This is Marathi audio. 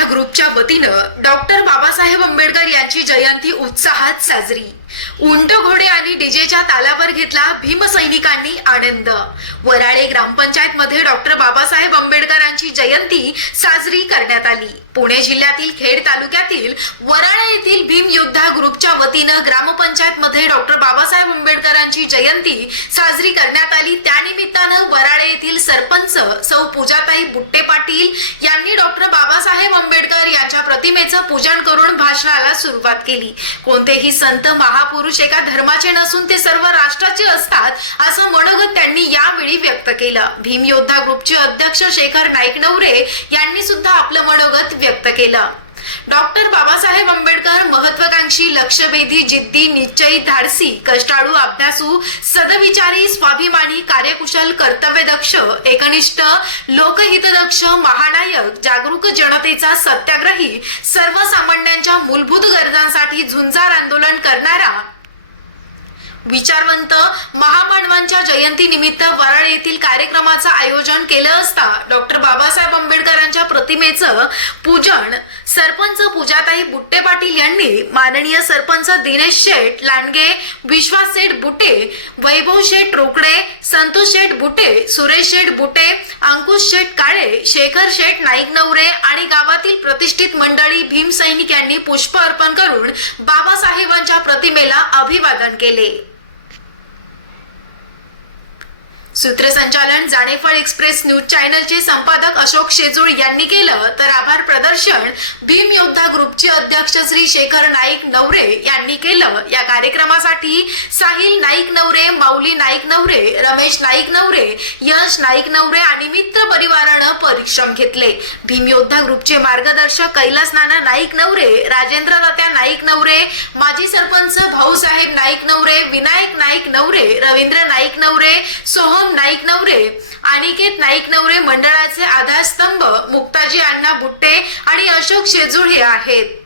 योद्धा ग्रुपच्या वतीनं डॉक्टर बाबासाहेब आंबेडकर यांची जयंती उत्साहात साजरी। उंट घोडे आणि डीजेच्या तालावर घेतला भीमसैनिकांनी आनंद। वराळे ग्रामपंचायत मध्ये डॉक्टर बाबासाहेब आंबेडकरांची जयंती साजरी करण्यात आली। पुणे जिल्ह्यातील खेड तालुक्यातील वराळे येथील भीम योद्धा ग्रुपच्या वतीनं ग्रामपंचायत मध्ये डॉक्टर बाबासाहेब आंबेडकरांची जयंती साजरी करण्यात आली। त्यानिमित्तानं वराळे येथील सरपंच सौ पूजाताई बुट्टे पाटील यांनी डॉक्टर बाबासाहेब आंबेडकर यांच्या प्रतिमेचं पूजन करून भाषणाला सुरुवात केली। कोणतेही संत महापुरुष एका धर्माचे नसून ते सर्व राष्ट्राचे असतात असं मनोगत त्यांनी यावेळी व्यक्त केलं। भीम योद्धा ग्रुपचे अध्यक्ष शेखर नाईक नवरे यांनी सुद्धा आपलं मनोगत व्यक्त केलं। डॉक्टर बाबासाहेब आंबेडकर महत्वाकांक्षी, लक्ष्यभेदी, जिद्दी, निश्चयी, धाडसी, कष्टाळू, अभ्यासू, सदविचारी, स्वाभिमानी, कार्यकुशल, कर्तव्यदक्ष, एकनिष्ठ, लोकहितदक्ष, महानायक, जागरूक जनतेचा सत्याग्रही, सर्वसामान्यांच्या मूलभूत गरजांसाठी झुंजार आंदोलन करणारा विचारवंत महामानवांच्या जयंती निमित्त वराळे येथील कार्यक्रमाचं आयोजन केलं असता डॉक्टर बाबासाहेब आंबेडकरांच्या प्रतिमेचं पूजन सरपंच पूजाताई बुट्टे पाटील यांनी माननीय सरपंच दिनेश शेठ लांडगे, विश्वास शेठ बुटे, वैभव शेठ रोकडे, संतोष शेठ बुटे, सुरेश शेठ बुटे, अंकुश शेठ काळे, शेखर शेठ नाईक नवरे आणि गावातील प्रतिष्ठित मंडळी भीम सैनिक यांनी पुष्प अर्पण करून बाबासाहेबांच्या प्रतिमेला अभिवादन केले। सूत्रसंचालन जाणेफळ एक्सप्रेस न्यूज चॅनलचे संपादक अशोक शेजूळ यांनी केलं, तर आभार प्रदर्शन भीम योद्धा ग्रुपचे अध्यक्ष श्री शेखर नाईक नवरे यांनी केलं। या कार्यक्रमासाठी साहिल नाईक नवरे, माऊली नाईक नवरे, रमेश नाईक नवरे, यश नाईक नवरे आणि मित्र परिवारानं परिश्रम घेतले। भीम योद्धा ग्रुपचे मार्गदर्शक कैलास नाना नाईक नवरे, राजेंद्र दात्या नाईक नवरे, माजी सरपंच भाऊसाहेब नाईक नवरे, विनायक नाईक नवरे, रवींद्र नाईक नवरे, सोहम नाईक नवरे, अनिकेत नाईक नवरे मंडळाचे आधारस्तंभ मुक्ताजी अण्णा बुट्टे आणि अशोक शेजूळ हे आहेत।